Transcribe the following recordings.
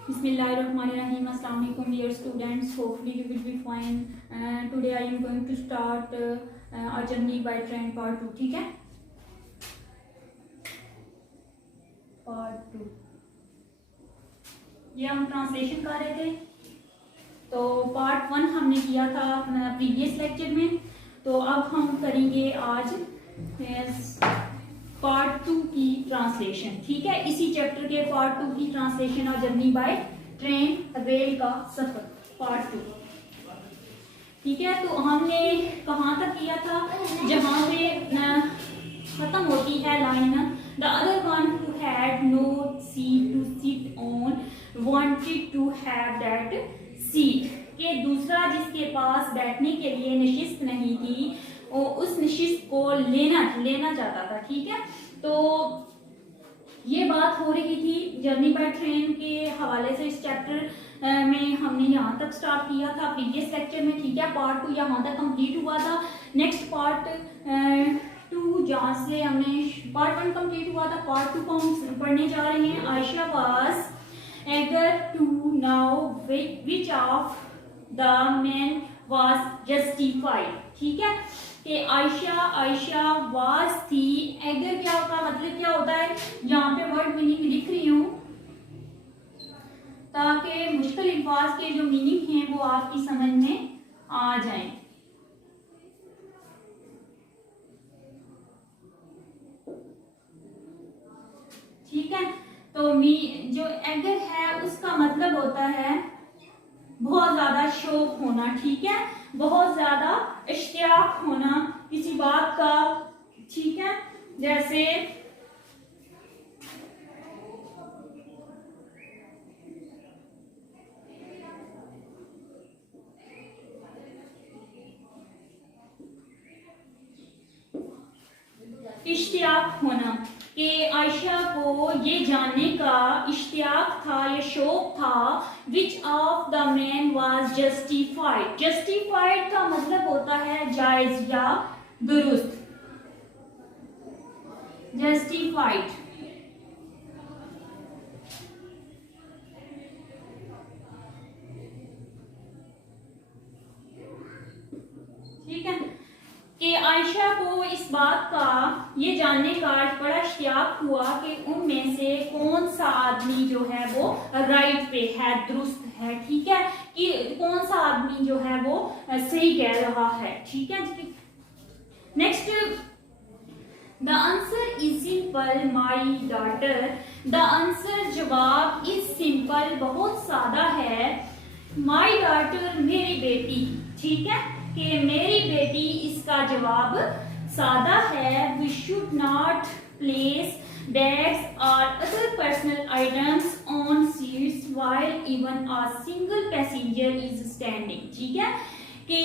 Bismillahirrahmanirrahim. Assalamu alaikum dear students. Hopefully you will be fine. Today I am going to start our journey by train part 2. ठीक है, part 2 ये हम translation कर रहे थे। तो पार्ट 1 हमने किया था प्रीवियस लेक्चर में, तो अब हम करेंगे आज पार्ट 2 की ट्रांसलेशन। ठीक है, इसी चैप्टर के पार्ट 2 की ट्रांसलेशन और जर्नी बाय ट्रेन, रेल का सफर, पार्ट 2। ठीक है, तो हमने कहाँ तक किया था, जहाँ पे खत्म होती है line the other one who had no seat to sit on wanted to have that seat, के दूसरा जिसके पास बैठने के लिए नशिस्त नहीं थी वो उस नशिस्त को लेना चाहता था। ठीक है, तो ये बात हो रही थी जर्नी बाय ट्रेन के हवाले से। इस चैप्टर में हमने यहाँ तक स्टार्ट किया था प्रीवियस लेक्चर में। ठीक है, पार्ट 2 यहाँ तक कंप्लीट हुआ था। नेक्स्ट पार्ट 2 जहाँ से हमने पार्ट 1 कंप्लीट हुआ था, पार्ट 2 को हम पढ़ने जा रहे हैं। Ayesha was eager to know which of the men was justified। ठीक है, कि आयशा वाज थी, एगर क्या होता है, मतलब क्या होता है, यहाँ पे वर्ड मीनिंग लिख रही हूँ ताकि मुश्किल अल्फाज के जो मीनिंग हैं वो आपकी समझ में आ जाएं। ठीक है, तो जो एगर है उसका मतलब होता है बहुत ज्यादा शौक होना। ठीक है, बहुत ज्यादा इश्तियाक होना किसी बात का। ठीक है, जैसे इश्तियाक होना, कि आयशा को ये जानने का इश्तियाक था, ये शौक था, which of the man was justified. Justified का मतलब होता है जायज या दुरुस्त। जस्टिफाइड, ठीक है, कि आयशा को इस बात का ये जानने का बड़ा इश्तियाक हुआ कि उनमें से कौन सा आदमी जो है वो राइट पे है, दुरुस्त है। ठीक है, कि कौन सा आदमी जो है वो सही कह रहा है। ठीक है, next the answer is simple my daughter. The answer जवाब इज सिंपल बहुत सादा है, माई डॉटर मेरी बेटी। ठीक है, कि मेरी बेटी, इसका जवाब सादा है। We should not place bags और other personal items on seats while even a single passenger is standing. ठीक है, कि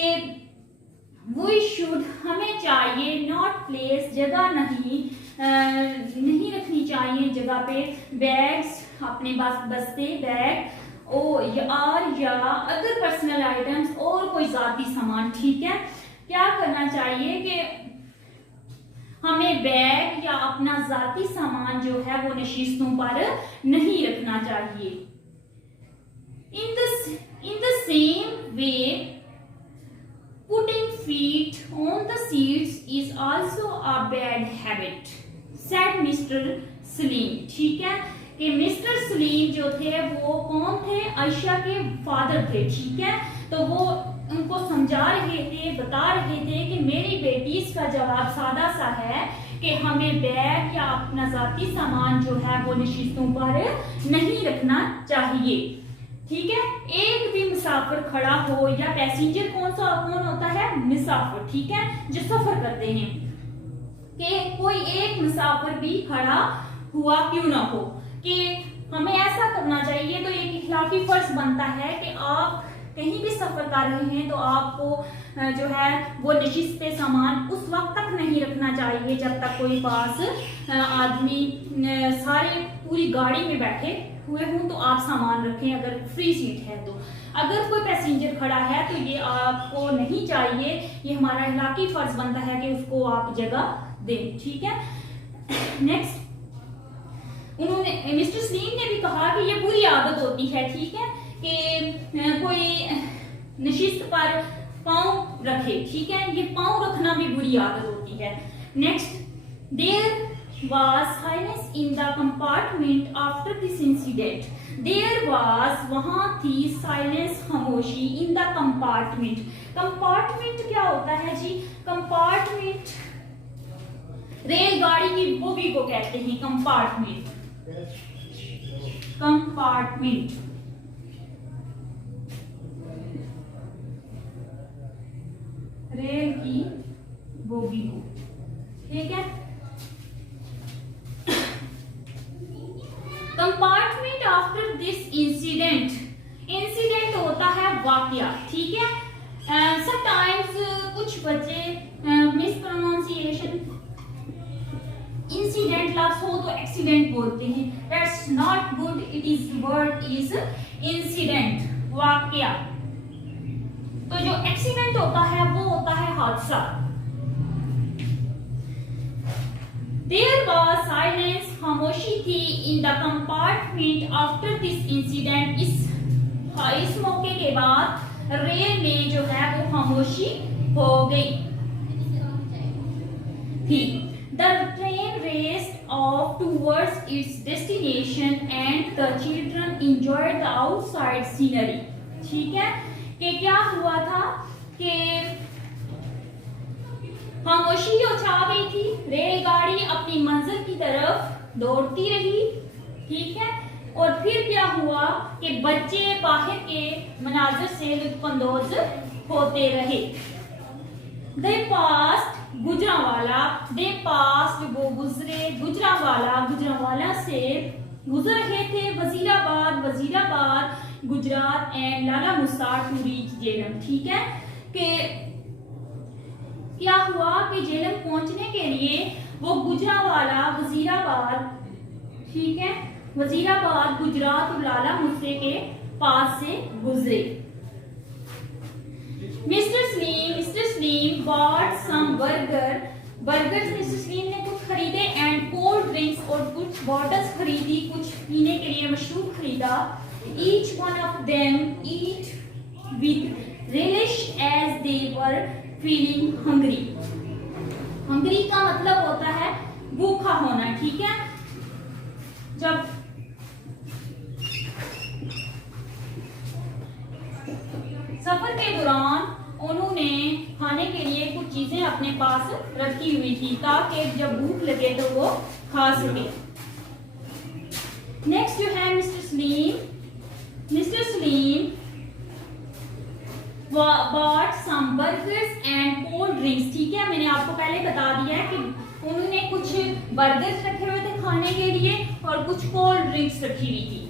वी शुड, हमें चाहिए, नॉट प्लेस, जगह नहीं रखनी चाहिए जगह पे, बैग्स अपने बस्ते, बैग या अदर पर्सनल आइटम्स, और कोई जाती सामान। ठीक है, क्या करना चाहिए कि हमें बैग या अपना जाती सामान जो है वो नशिस्तों पर नहीं रखना चाहिए। In the same way putting feet on the seats is also a bad habit, said Mr. Salim. ठीक है, कि मिस्टर सलीम जो थे वो कौन थे, आयशा के फादर थे। ठीक है, तो वो उनको समझा रहे थे, बता रहे थे कि मेरी बेटी, इसका जवाब सादा सा है कि हमें बैग या अपना जाती सामान जो है वो नशिस्तों पर नहीं रखना चाहिए। ठीक है, एक भी मुसाफिर खड़ा हो या पैसेंजर, कौन होता है, मुसाफिर। ठीक है, जो सफर करते हैं, कि कोई एक मुसाफिर भी खड़ा हुआ क्यों ना हो, कि हमें ऐसा करना चाहिए। तो एक इखलाकी फर्ज बनता है कि आप कहीं भी सफर कर रहे हैं तो आपको जो है वो नशिस्ते सामान उस वक्त तक नहीं रखना चाहिए जब तक कोई पास आदमी, सारे पूरी गाड़ी में बैठे हुए हों तो आप सामान रखें, अगर फ्री सीट है तो। अगर कोई पैसेंजर खड़ा है तो ये आपको नहीं चाहिए, ये हमारा इखलाकी फर्ज बनता है कि उसको आप जगह दें। ठीक है, नेक्स्ट उन्होंने मिस्टर सलीम ने भी कहा कि ये बुरी आदत होती है, ठीक है, कि कोई नशिस्त पर पाँव रखे, ठीक है, ये पाँव रखना भी बुरी आदत होती है। Next, there was silence in the compartment after this incident. There was, वहां थी, silence, खामोशी, in the compartment. Compartment क्या होता है जी? Compartment रेलगाड़ी की बोगी को कहते हैं कंपार्टमेंट। कंपार्टमेंट रेल की बोगी को, ठीक है। Compartment after this incident, incident होता है वाकया, ठीक है। समटाइम्स कुछ बच्चे मिसप्रोनाउंसिएशन इंसिडेंट लफ्ज हो तो एक्सीडेंट बोलते हैं, that's not good, it is word is incident, वाकया। तो जो एक्सीडेंट होता है वो होता है हादसा। There was silence, खामोशी थी, in the compartment after this incident, इस मौके के बाद रेल में जो है वो खामोशी हो गई थी। The train raced off towards its destination and the children enjoyed the outside scenery, ठीक है। कि क्या हुआ था कि खामोशी जो छा गई थी, रेलगाड़ी अपनी मंजिल की तरफ दौड़ती रही, ठीक है। और फिर क्या हुआ कि बच्चे बाहर के मनाजिर से लुत्फानंदोज होते रहे। They passed Gujranwala, they passed वो गुजरे, गुजरावाला, गुजरावाला से गुजर रहे थे, Wazirabad, Wazirabad Gujrat and Lala Musa to reach Jhelum, ठीक है। कि क्या हुआ कि जेलम पहुंचने के लिए वो गुजरावाला, वजीराबाद, ठीक है, वजीराबाद, गुजरात और लाला मुस्से के पास से गुजरे। Mister Salim bought some burgers mister Salim ने कुछ खरीदे एंड कोल्ड ड्रिंक्स और कुछ बॉटल्स खरीदी, कुछ पीने के लिए मशरूब खरीदा। Each one of them eat with relish as they were feeling hungry. Hungry का मतलब होता है भूखा होना, ठीक है। जब सफर के दौरान उन्होंने खाने के लिए कुछ चीजें अपने पास रखी हुई थी ताकि जब भूख लगे तो वो खा सके। नेक्स्ट जो है mister Salim bought some burgers and cold drinks, ठीक है। मैंने आपको पहले बता दिया है कि उन्होंने कुछ बर्गर्स रखे हुए थे खाने के लिए और कुछ कोल्ड ड्रिंक्स रखी हुई थी,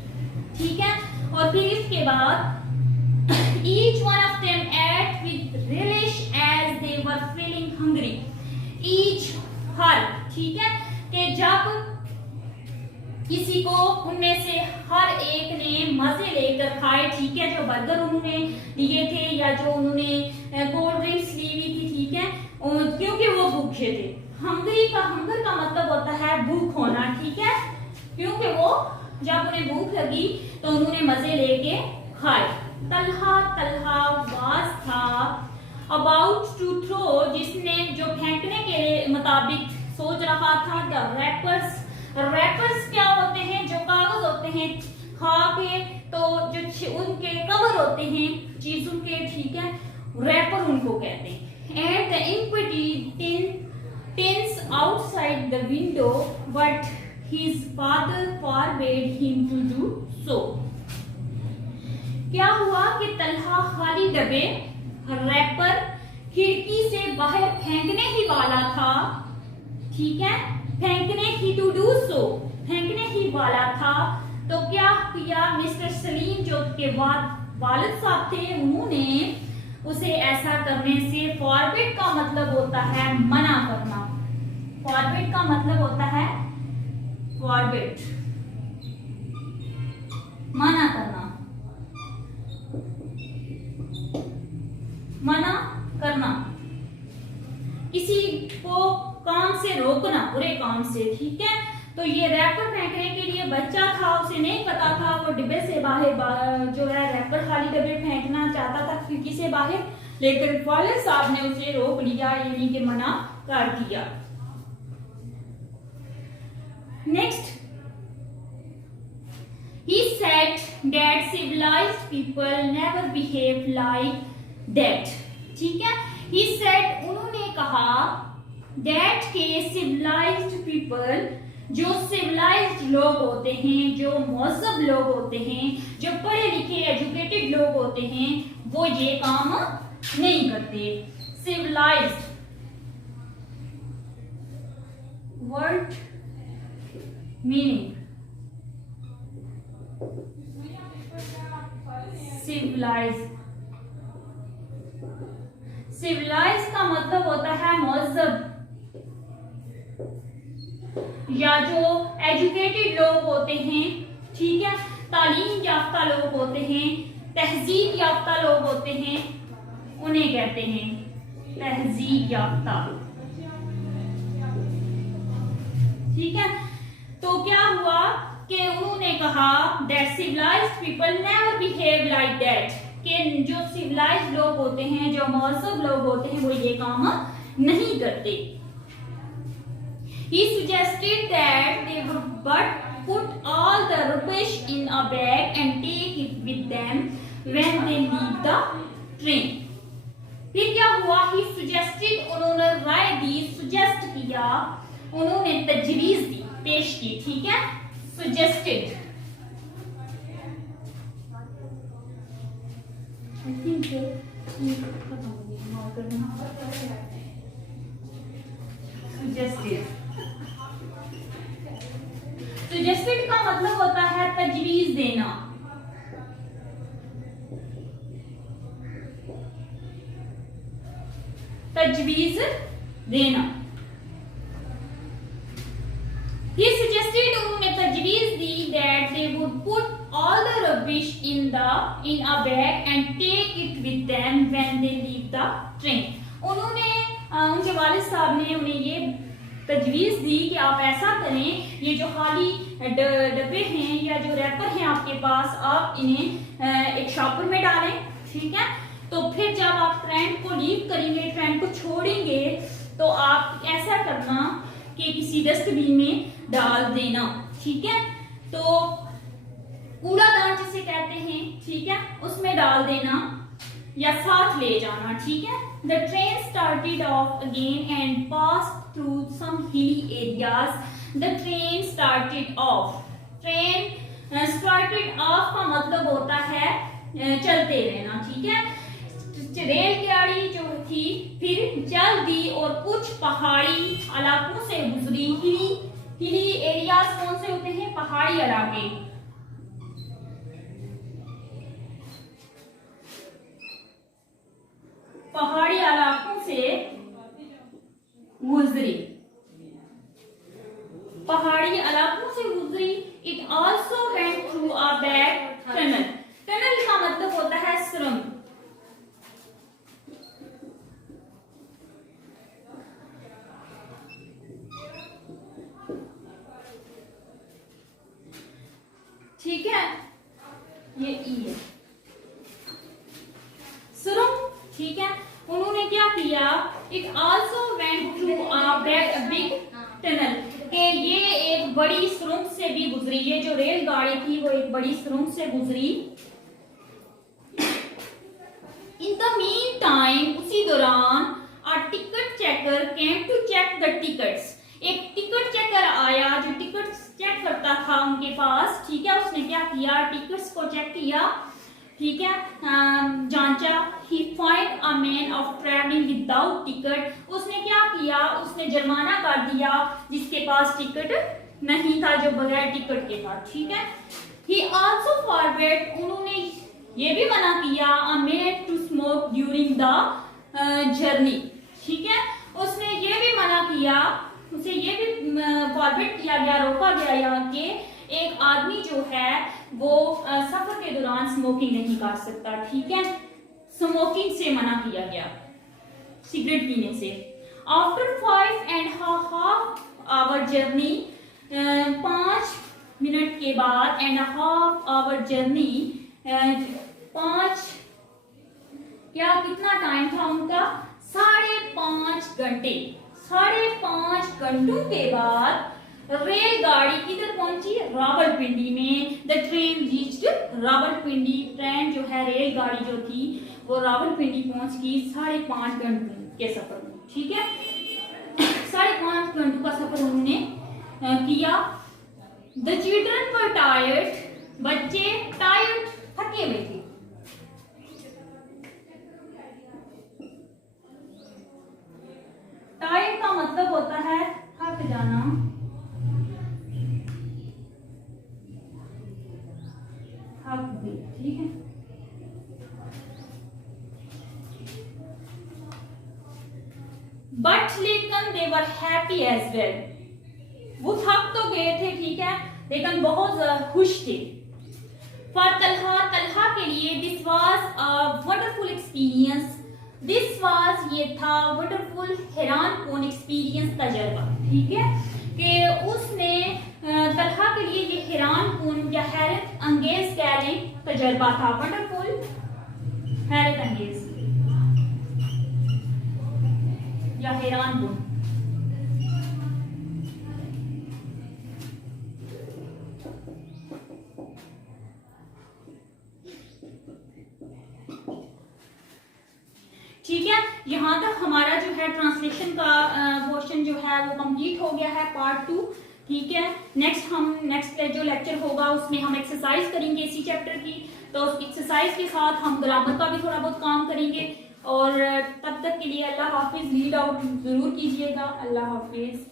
ठीक है। और फिर इसके बाद each one of them ate with relish as they were feeling hungry, each हर, ठीक है, कि जब किसी को उनमें से हर एक ने मजे लेकर खाए, ठीक है, जो बर्गर उन्होंने लिए थे या जो उन्होंने कोल्ड ड्रिंक्स ली हुई थी, ठीक है, क्योंकि वो भूखे थे। हंगर का मतलब होता है भूख होना, ठीक है, क्योंकि वो जब उन्हें भूख लगी तो उन्होंने मजे लेके खाए। तलहा वाज था अबाउट टू थ्रो, जिसने जो फेंकने के मुताबिक सोच रहा था। द रैपर्स क्या होते हैं? जो कागज होते हैं खा के तो जो उनके कवर होते हैं चीजों के, ठीक है, रैपर उनको कहते हैं। And the empty tins outside the window, but his father forbade him to do so. क्या हुआ कि तलहा खाली डब्बे रैपर खिड़की से बाहर फेंकने ही वाला था, ठीक है, फेंकने ही टू डू सो, फेंकने ही वाला था। तो क्या किया मिस्टर सलीम जो के वालिद साहब थे, उन्होंने उसे ऐसा करने से, फॉरबिड का मतलब होता है मना करना, फॉरबिड का मतलब होता है फॉरबिड, मना करना, मना करना, किसी को काम से रोकना, बुरे काम से, ठीक है। तो ये रैपर फेंकने के लिए बच्चा था, उसे नहीं पता था, वो डिब्बे से बाहर जो है रैपर खाली डब्बे फेंकना चाहता था खिड़की से बाहर, लेकिन वालिद साहब ने उसे रोक लिया, यानी कि मना कर दिया। Next, he said that civilized people never behave like that। ठीक है, he said उन्होंने कहा, that के civilized people, जो सिविलाइज्ड लोग होते हैं, जो मौसम लोग होते हैं, जो पढ़े लिखे एजुकेटेड लोग होते हैं, वो ये काम नहीं करते। Civilized word meaning, civilize, civilize का मतलब होता है मौजब, या जो एजुकेटेड लोग होते हैं, ठीक है, तालीम याफ्ता लोग होते हैं, तहजीब याफ्ता लोग होते हैं, उन्हें कहते हैं तहजीब याफ्ता। ठीक है, तो क्या हुआ कि उन्होंने कहा that civilized people never behave like that, कि जो सिविलाइज्ड लोग होते हैं, जो मौसम लोग होते हैं, वो ये काम नहीं करते। He suggested that they would but put all the rubbish in a bag and take it with them when they leave the train। फिर क्या हुआ? He suggested, उन्होंने राय दी, suggest किया, उन्होंने तजवीज दी, पेश की। ठीक है, suggested, I think suggested, suggested का मतलब होता है तजवीज देना। तजवीज देना। He suggested, उन्होंने तजवीज दी, that they would put all the rubbish in a bag and take it with them when they leave the train। उन्होंने उनके वालिद साहब ने उन्हें ये तजवीज दी कि आप ऐसा करें, ये जो खाली डब्बे हैं या जो रैपर हैं आपके पास, आप इन्हें एक शॉपर में डालें। ठीक है, तो फिर जब आप ट्रेन को लीव करेंगे, ट्रेन को छोड़ेंगे, तो आप ऐसा करना कि किसी डस्टबिन में डाल देना। ठीक है, तो कूड़ादान जिसे कहते हैं, ठीक है, उसमें डाल देना या साथ ले जाना। ठीक है, the train started off again and passed through some hilly areas। the train started off, train started off का मतलब होता है चलते रहना। ठीक है, रेलगाड़ी जो थी फिर चल दी और कुछ पहाड़ी इलाकों से गुजरी। हिली एरियाज कौन से होते हैं? पहाड़ी इलाके। पहाड़ी इलाकों से गुजरी, पहाड़ी इलाकों से गुजरी। It also went through a back tunnel. Tunnel का मतलब होता है सुरंग। ठीक है, ये ई है, सुरंग। ठीक है, उन्होंने क्या किया? It also went through a big tunnel, कि ये एक बड़ी सुरंग से भी गुजरी। ये जो रेलगाड़ी थी वो एक बड़ी सुरंग से गुजरी। इन द मीन टाइम, उसी दौरान, a ticket checker came to check the tickets. एक टिकट चेकर आया जो टिकट चेक करता था उनके पास। ठीक है, उसने क्या किया? टिकट्स को चेक किया। ठीक है, जांचा। He find a man of travelling without ticket. उसने क्या किया? उसने जुर्माना कर दिया जिसके पास टिकट नहीं था, जो बगैर टिकट के था। ठीक है, ही आल्सो फॉरवर्ड, उन्होंने ये भी मना किया, a man to smoke during the journey. ठीक है, उसने ये भी मना किया, उसे ये भी फॉरवर्ड किया गया, रोका गया यहाँ के एक आदमी जो है वो सफर के दौरान स्मोकिंग नहीं कर सकता। ठीक है, स्मोकिंग से मना किया गया, सिगरेट पीने से। आफ्टर 5.5 आवर जर्नी, 5 मिनट के बाद एंड हाफ आवर जर्नी, 5 क्या कितना टाइम था उनका, 5.5 घंटे। 5.5 घंटों के बाद रेलगाड़ी किधर पहुंची, रावलपिंडी में। The train reached Rawalpindi, train जो है रेलगाड़ी जो थी वो रावलपिंडी पहुंच गई 5.5 घंटे के सफर में। ठीक है, 5.5 घंटों का सफर उन्होंने किया। द चिल्ड्रन वर टायर्ड, बच्चे टायर्ड, थके हुए थे। टायर्ड का मतलब होता है थक जाना। ठीक है, बट लेकिन दे वर हैप्पी एज वेल, वो थक तो गए थे ठीक है, लेकिन बहुत खुश थे। फॉर तलहा, तलहा के लिए this was a wonderful experience, this was ये था वंडरफुल, हैरान कौन एक्सपीरियंस, तजर्बा। ठीक है, कि उसने तलहा के लिए ये हैरान कौन या हैरत अंगेज कह लें तजर्बा था। वंडरफुल, हैरत अंगेज या हैरान कौन। ठीक है, यहाँ तक हमारा जो है ट्रांसलेशन का पोर्शन जो है वो कंप्लीट हो गया है, पार्ट 2। ठीक है, नेक्स्ट जो लेक्चर होगा उसमें हम एक्सरसाइज करेंगे इसी चैप्टर की। तो एक्सरसाइज के साथ हम ग्रामर का भी थोड़ा बहुत काम करेंगे। और तब तक के लिए अल्लाह हाफिज, रीड आउट जरूर कीजिएगा। अल्लाह हाफिज।